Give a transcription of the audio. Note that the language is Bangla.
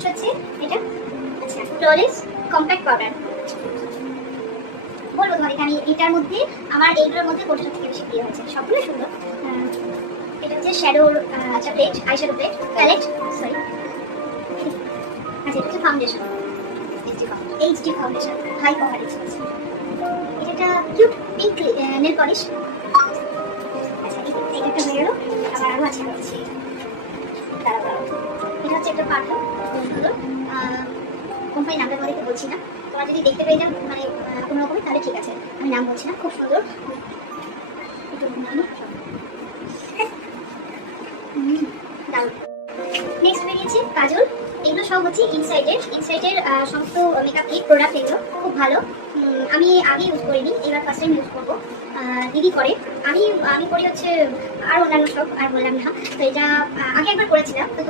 নেক্সট হচ্ছে এটা, আচ্ছা ফ্ললেস কম্প্যাক্ট পাউডার। বলবো তোমাদেরকে আমি এটার মধ্যে আমার এইগুলোর মধ্যে কোনটা থেকে বেশি প্রিয় হয়েছে, সবগুলো সুন্দর। এটা হচ্ছে শ্যাডোর আচ্ছা plate, eye shadow palette, sorry. আচ্ছা এটা হচ্ছে foundation, HD foundation, high coverage. এটা একটা কিউট পিঙ্ক নেল পলিশ। আচ্ছা এটা একটা হয়ে গেল, আবার আরও আছে হচ্ছে দাঁড়াও, এটা হচ্ছে একটা পারফিউম হলো, কোম্পানির নামটা তোমাদেরকে বলছি না, তোমরা যদি দেখতে পেয়ে যাও মানে কোনো রকমের তাহলে ঠিক আছে, আমি নাম বলছি না, খুব সুন্দর। নেক্সট বেরিয়েছে কাজল। এগুলো সব হচ্ছে ইনসাইটের সমস্ত মেকআপ কিট প্রোডাক্ট, এগুলো খুব ভালো। আমি আগে ইউজ করিনি, এবার ফার্স্ট টাইম ইউজ করবো। দিদি করে, আমি করি হচ্ছে আর অন্যান্য সব আর বললাম না। তো এটা আগে একবার করেছিলাম, তো